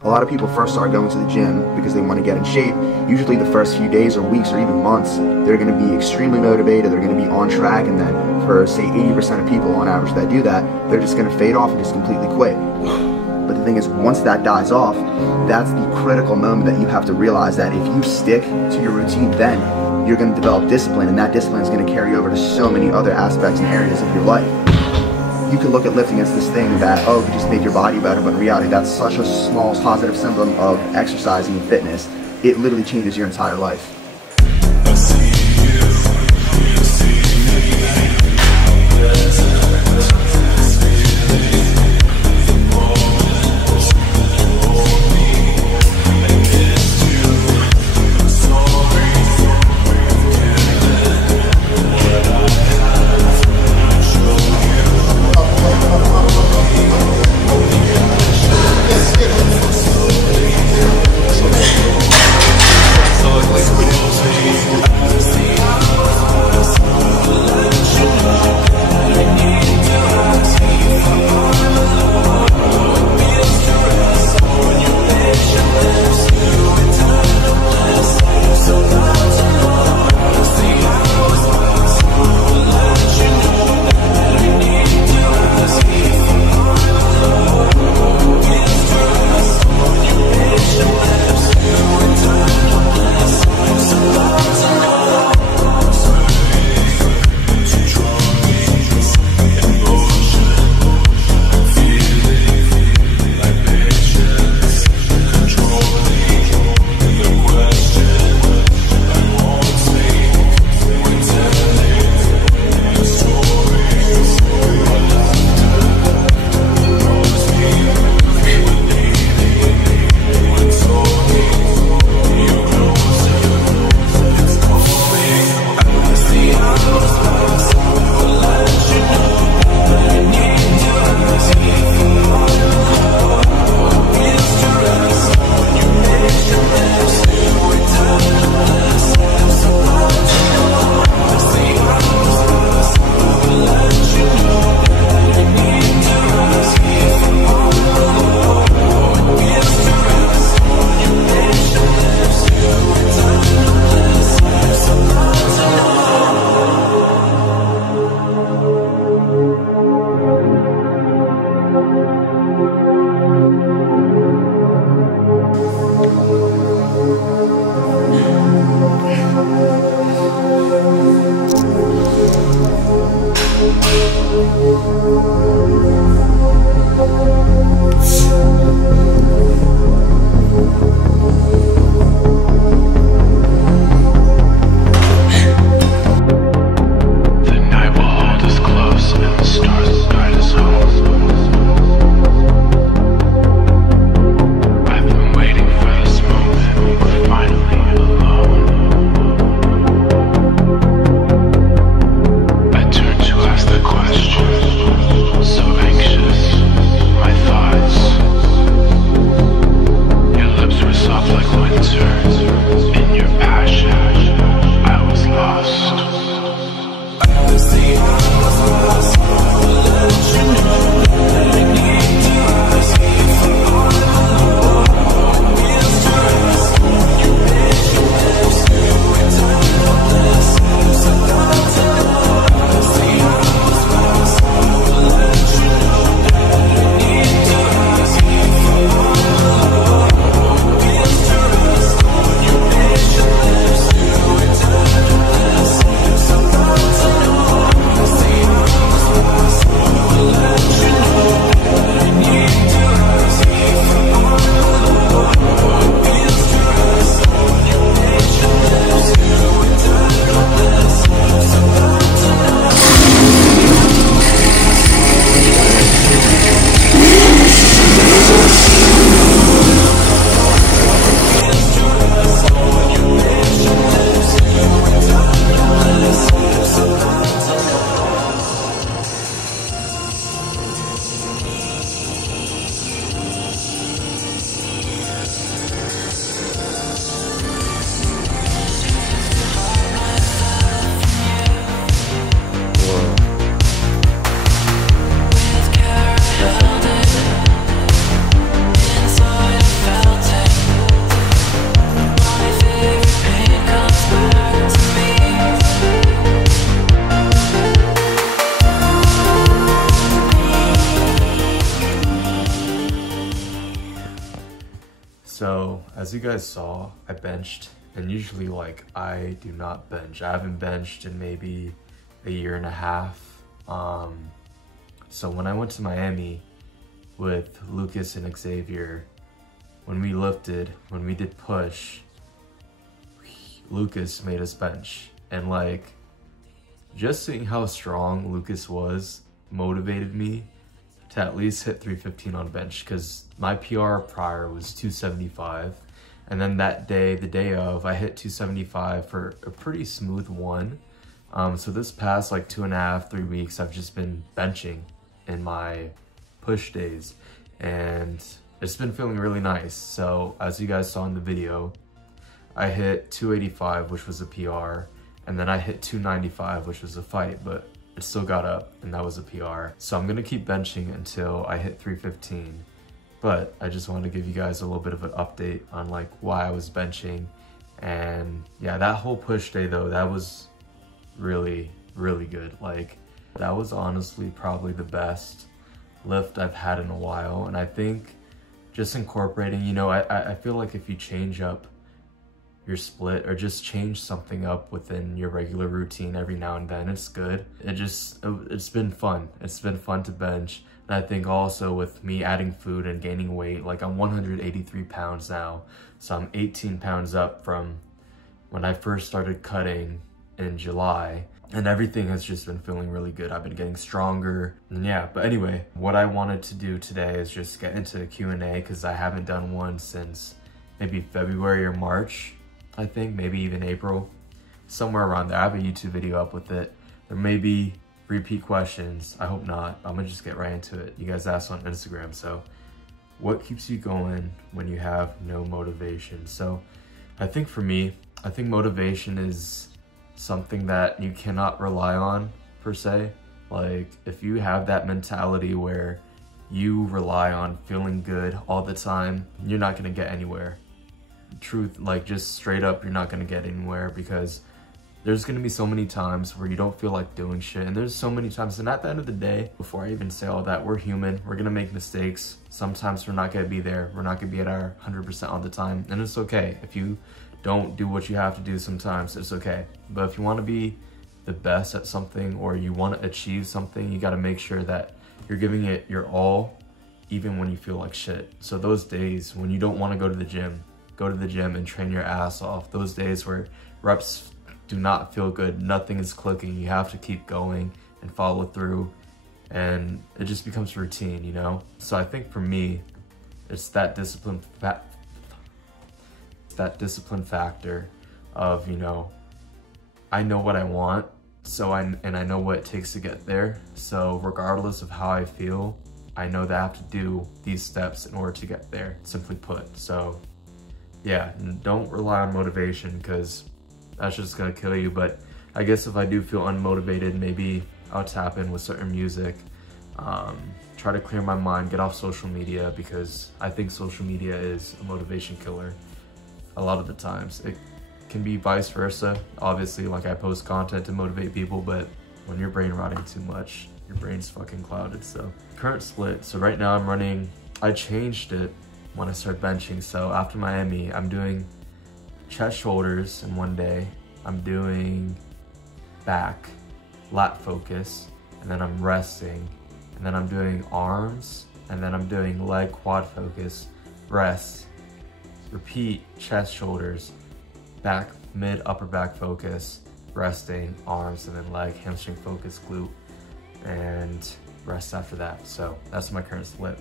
A lot of people first start going to the gym because they want to get in shape. Usually the first few days or weeks or even months, they're going to be extremely motivated, they're going to be on track, and then for say 80% of people on average that do that, they're just going to fade off and just completely quit. But the thing is, once that dies off, that's the critical moment that you have to realize that if you stick to your routine, then you're going to develop discipline, and that discipline is going to carry over to so many other aspects and areas of your life. You can look at lifting as this thing that, oh, you just make your body better, but in reality, that's such a small positive symptom of exercising and fitness. It literally changes your entire life. So ugly. So as you guys saw, I benched, and usually like I do not bench. I haven't benched in maybe a year and a half. So when I went to Miami with Lucas and Xavier, when we lifted, when we did push, Lucas made us bench. And like, just seeing how strong Lucas was motivated me to at least hit 315 on bench, because my PR prior was 275. And then that day, the day of, I hit 275 for a pretty smooth one. So this past like 2.5, 3 weeks, I've just been benching in my push days, and it's been feeling really nice. So as you guys saw in the video, I hit 285, which was a PR, and then I hit 295, which was a fight, but it still got up, and that was a PR. So I'm gonna keep benching until I hit 315. But I just wanted to give you guys a little bit of an update on like why I was benching. And yeah, that whole push day though, that was really, really good. Like, that was honestly probably the best lift I've had in a while. And I think just incorporating, you know, I feel like if you change up your split or just change something up within your regular routine every now and then, it's good. It's been fun. It's been fun to bench. And I think also with me adding food and gaining weight, like I'm 183 pounds now. So I'm 18 pounds up from when I first started cutting in July, and everything has just been feeling really good. I've been getting stronger, and yeah. But anyway, what I wanted to do today is just get into Q&A, because I haven't done one since maybe February or March, I think, maybe even April, somewhere around there. I have a YouTube video up with it. There may be repeat questions. I hope not. I'm gonna just get right into it. You guys asked on Instagram. So what keeps you going when you have no motivation? So I think for me, I think motivation is something that you cannot rely on per se. Like, if you have that mentality where you rely on feeling good all the time, you're not gonna get anywhere. Truth, like, just straight up, you're not gonna get anywhere, because there's gonna be so many times where you don't feel like doing shit, and there's so many times, and at the end of the day, before I even say all that, we're human, we're gonna make mistakes. Sometimes we're not gonna be there, we're not gonna be at our 100% all the time, and it's okay. If you don't do what you have to do sometimes, it's okay. But if you wanna be the best at something, or you wanna achieve something, you gotta make sure that you're giving it your all, even when you feel like shit. So those days when you don't wanna go to the gym and train your ass off. Those days where reps do not feel good, nothing is clicking, you have to keep going and follow through, and it just becomes routine, you know? So I think for me, it's that discipline factor of, you know, I know what I want, and I know what it takes to get there. So regardless of how I feel, I know that I have to do these steps in order to get there, simply put. So yeah, don't rely on motivation, because that's just gonna kill you. But I guess if I do feel unmotivated, maybe I'll tap in with certain music, try to clear my mind, get off social media, because I think social media is a motivation killer a lot of the times. It can be vice versa. Obviously, like, I post content to motivate people, but when you're brain rotting too much, your brain's fucking clouded. So current split, so right now I'm running, I changed it when I started benching. So after Miami, I'm doing chest shoulders in one day, I'm doing back lat focus, and then I'm resting, and then I'm doing arms, and then I'm doing leg quad focus, rest, repeat chest shoulders, back mid upper back focus, resting, arms, and then leg hamstring focus, glute, and rest after that. So that's my current split.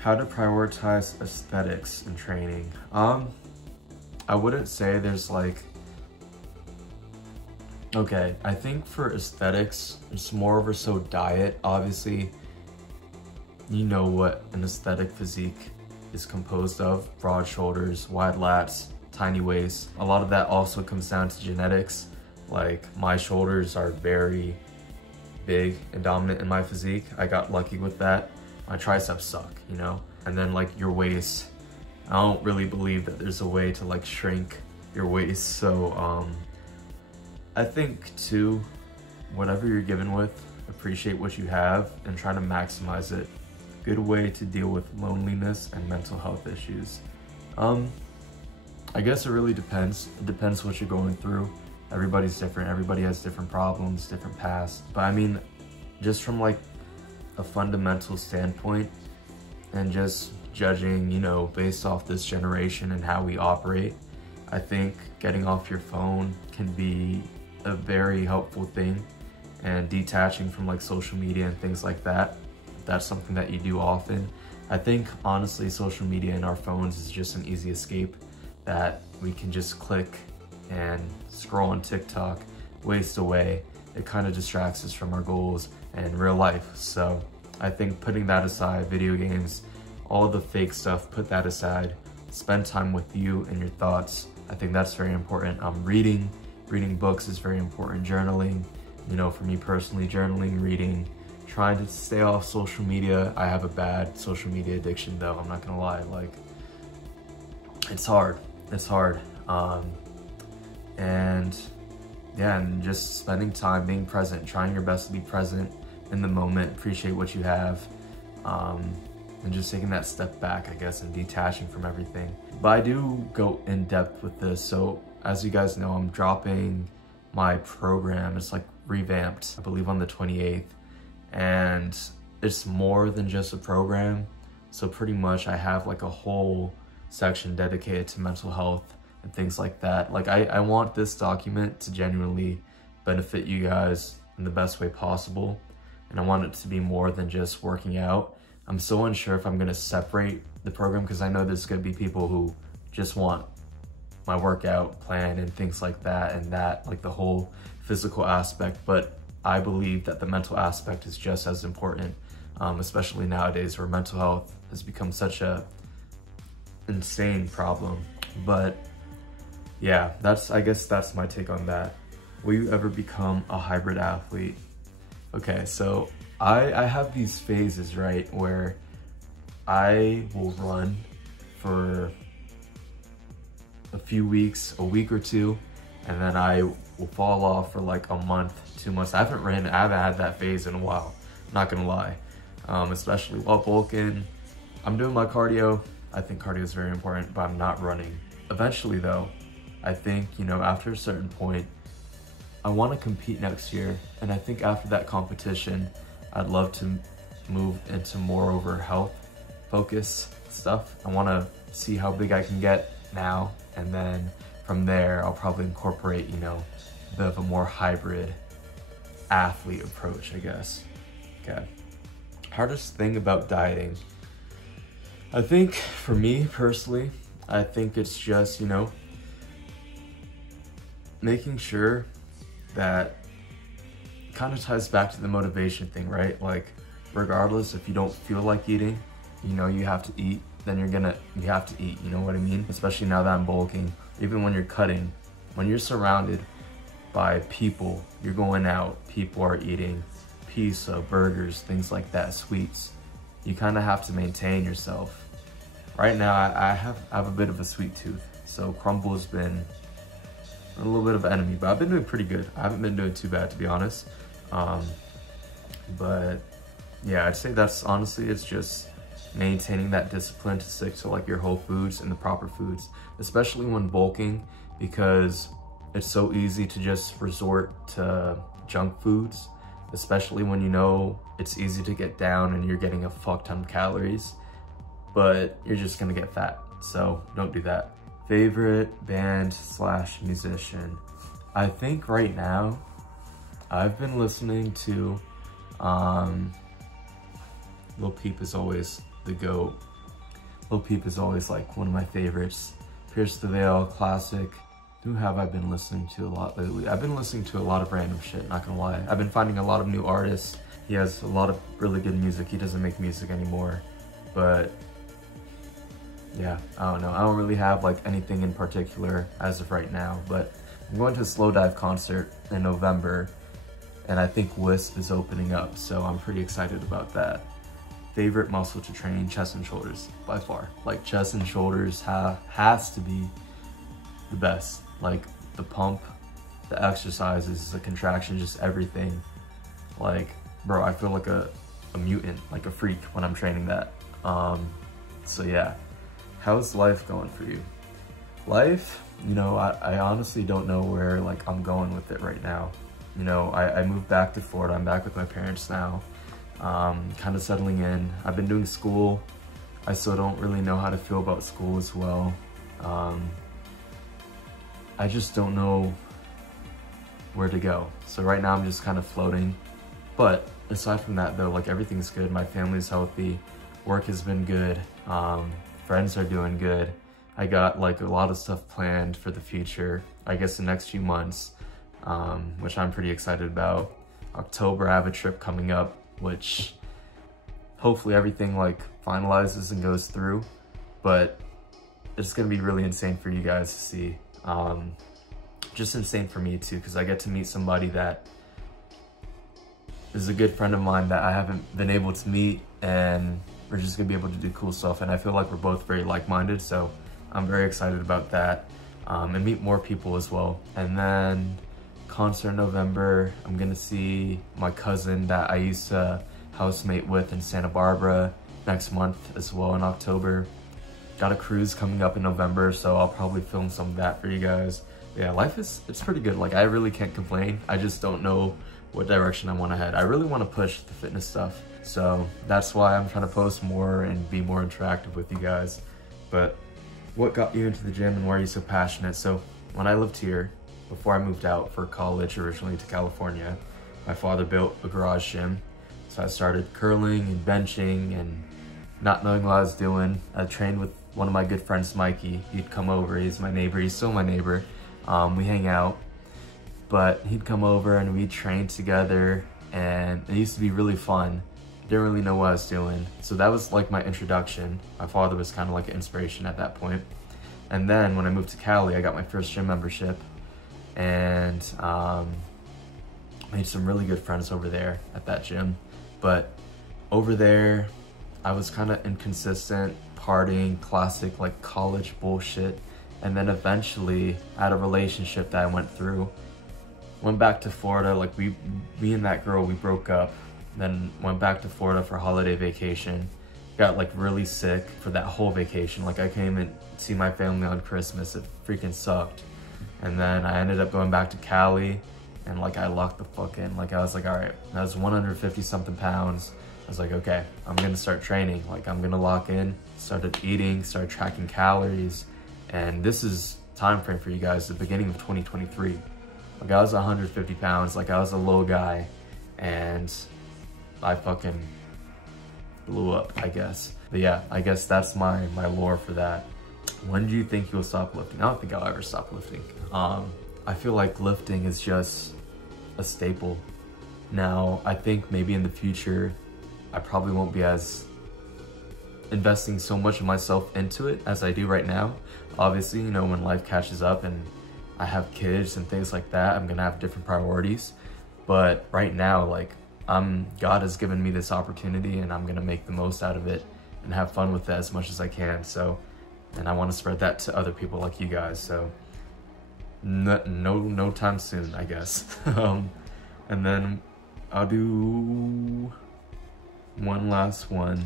How to prioritize aesthetics in training. I wouldn't say there's like, okay, I think for aesthetics, it's more over so diet. Obviously, you know what an aesthetic physique is composed of: broad shoulders, wide lats, tiny waist. A lot of that also comes down to genetics. Like, my shoulders are very big and dominant in my physique. I got lucky with that. My triceps suck, you know? And then like your waist, I don't really believe that there's a way to like shrink your waist. So I think too, whatever you're given with, appreciate what you have and try to maximize it good way to deal with loneliness and mental health issues. I guess it really depends. It depends what you're going through. Everybody's different. Everybody has different problems, different pasts. But I mean, just from like a fundamental standpoint and just judging, you know, based off this generation and how we operate, I think getting off your phone can be a very helpful thing, and detaching from like social media and things like that. If that's something that you do often. I think honestly, social media in our phones is just an easy escape that we can just click and scroll on TikTok, waste away. It kind of distracts us from our goals and real life. So I think putting that aside, video games, all of the fake stuff, put that aside, spend time with you and your thoughts. I think that's very important. Reading books is very important. Journaling, you know, for me personally, journaling, reading, trying to stay off social media. I have a bad social media addiction though, I'm not gonna lie. Like, it's hard. And yeah, and just spending time, being present, trying your best to be present in the moment, appreciate what you have, and just taking that step back, I guess, and detaching from everything. But I do go in depth with this. So as you guys know, I'm dropping my program. It's like revamped, I believe on the 28th. And it's more than just a program. So pretty much I have like a whole section dedicated to mental health and things like that. Like I want this document to genuinely benefit you guys in the best way possible. And I want it to be more than just working out. I'm so unsure if I'm gonna separate the program, because I know there's gonna be people who just want my workout plan and things like that, and that, like the whole physical aspect. But I believe that the mental aspect is just as important, especially nowadays where mental health has become such a insane problem. But yeah, I guess that's my take on that. Will you ever become a hybrid athlete? Okay, so I have these phases, right, where I will run for a few weeks, a week or two, and then I will fall off for like a month, 2 months. I haven't had that phase in a while, not gonna lie. Especially while bulking. I'm doing my cardio. I think cardio is very important, but I'm not running. Eventually though, I think, you know, after a certain point, I want to compete next year. And I think after that competition, I'd love to move into more over health focus stuff. I want to see how big I can get now. And then from there, I'll probably incorporate, you know, a bit of a more hybrid athlete approach, I guess. Okay. Hardest thing about dieting. I think for me personally, I think it's just, you know, making sure that kind of ties back to the motivation thing, right? Like, regardless if you don't feel like eating, you know, you have to eat, then you have to eat, you know what I mean? Especially now that I'm bulking, even when you're cutting, when you're surrounded by people, you're going out, people are eating pizza, burgers, things like that, sweets. You kind of have to maintain yourself. Right now, I have a bit of a sweet tooth, so crumble has been a little bit of an enemy, but I've been doing pretty good. I haven't been doing too bad, to be honest. But yeah, I'd say that's honestly, it's just maintaining that discipline to stick to like your whole foods and the proper foods, especially when bulking, because it's so easy to just resort to junk foods, especially when you know it's easy to get down and you're getting a fuck ton of calories, but you're just gonna get fat. So don't do that. Favorite band / musician. I think right now I've been listening to Lil Peep is always the GOAT. Lil Peep is always like one of my favorites. Pierce the Veil, classic. Who have I been listening to a lot lately? I've been listening to a lot of random shit, not gonna lie. I've been finding a lot of new artists. He has a lot of really good music. He doesn't make music anymore, but yeah, I don't know. I don't really have like anything in particular as of right now, but I'm going to a Slow Dive concert in November, and I think Wisp is opening up, so I'm pretty excited about that. Favorite muscle to train, chest and shoulders, by far. Like, chest and shoulders has to be the best. Like, the pump, the exercises, the contraction, just everything. Like, bro, I feel like a a mutant, like a freak when I'm training that. So yeah, how's life going for you? Life, you know, I honestly don't know where like I'm going with it right now. You know, I moved back to Florida. I'm back with my parents now, kind of settling in. I've been doing school. I still don't really know how to feel about school as well. I just don't know where to go. So right now I'm just kind of floating. But aside from that though, like everything's good. My family's healthy. Work has been good. Friends are doing good. I got like a lot of stuff planned for the future, I guess the next few months, which I'm pretty excited about. October, I have a trip coming up, which hopefully everything like finalizes and goes through, but it's gonna be really insane for you guys to see. Just insane for me too, because I get to meet somebody that is a good friend of mine that I haven't been able to meet, and we're just gonna be able to do cool stuff. And I feel like we're both very like-minded, so I'm very excited about that, and meet more people as well. And then concert in November, I'm gonna see my cousin that I used to housemate with in Santa Barbara next month as well in October. Got a cruise coming up in November, so I'll probably film some of that for you guys. Yeah, life it's pretty good. Like I really can't complain. I just don't know what direction I want to head. I really want to push the fitness stuff. So that's why I'm trying to post more and be more interactive with you guys. But what got you into the gym and why are you so passionate? So when I lived here, before I moved out for college originally to California, my father built a garage gym. So I started curling and benching and not knowing what I was doing. I trained with one of my good friends, Mikey. He'd come over, he's my neighbor, he's still my neighbor. We hang out, but he'd come over and we'd train together, and it used to be really fun. Didn't really know what I was doing. So that was like my introduction. My father was kind of like an inspiration at that point. And then when I moved to Cali, I got my first gym membership, and made some really good friends over there at that gym. But over there, I was kind of inconsistent, partying, classic like college bullshit. And then eventually I had a relationship that I went through. Went back to Florida, like me and that girl, we broke up. Then went back to Florida for holiday vacation. Got like really sick for that whole vacation. Like I came and see my family on Christmas. It freaking sucked. And then I ended up going back to Cali, and like I locked the fuck in. Like I was like, all right, I was 150 something pounds. I was like, okay, I'm gonna start training. Like I'm gonna lock in, started eating, started tracking calories. And this is time frame for you guys, the beginning of 2023. Like I was 150 pounds, like I was a little guy, and I fucking blew up, I guess. But yeah, I guess that's my lore for that. When do you think you'll stop lifting? I don't think I'll ever stop lifting. I feel like lifting is just a staple. Now, I think maybe in the future, I probably won't be as investing so much of myself into it as I do right now. Obviously, you know, when life catches up and I have kids and things like that, I'm gonna have different priorities. But right now, like, God has given me this opportunity, and I'm gonna make the most out of it and have fun with it as much as I can. So, and I want to spread that to other people like you guys. So, no time soon, I guess. And then I'll do one last one.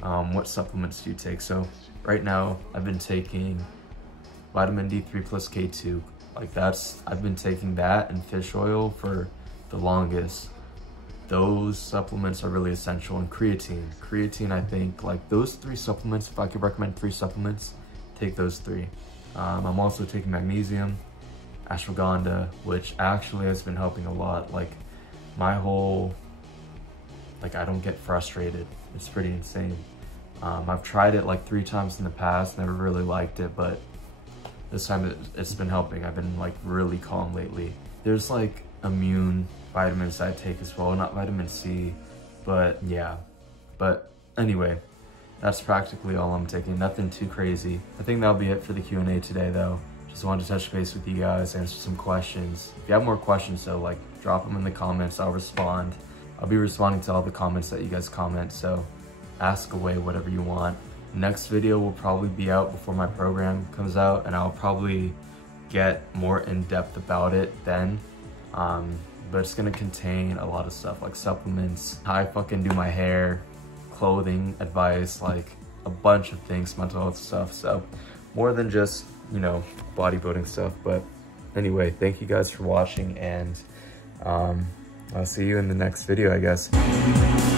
What supplements do you take? So right now I've been taking vitamin D3 plus K2. Like I've been taking that and fish oil for the longest. Those supplements are really essential. And creatine, I think like those 3 supplements, if I could recommend 3 supplements, take those 3. I'm also taking magnesium, ashwagandha, which actually has been helping a lot. Like my whole, like I don't get frustrated. It's pretty insane. I've tried it like 3 times in the past, never really liked it, but this time it's been helping. I've been like really calm lately. There's like immune vitamins I take as well, not vitamin C, but yeah. But anyway, that's practically all I'm taking, nothing too crazy. I think that'll be it for the Q&A today though. Just wanted to touch base with you guys, answer some questions. If you have more questions though, like drop them in the comments, I'll respond. I'll be responding to all the comments that you guys comment, so ask away whatever you want. Next video will probably be out before my program comes out, and I'll probably get more in depth about it then. but it's gonna contain a lot of stuff like supplements, how I fucking do my hair, clothing advice, like a bunch of things, mental health stuff. So more than just, you know, bodybuilding stuff. But anyway, thank you guys for watching, and I'll see you in the next video, I guess.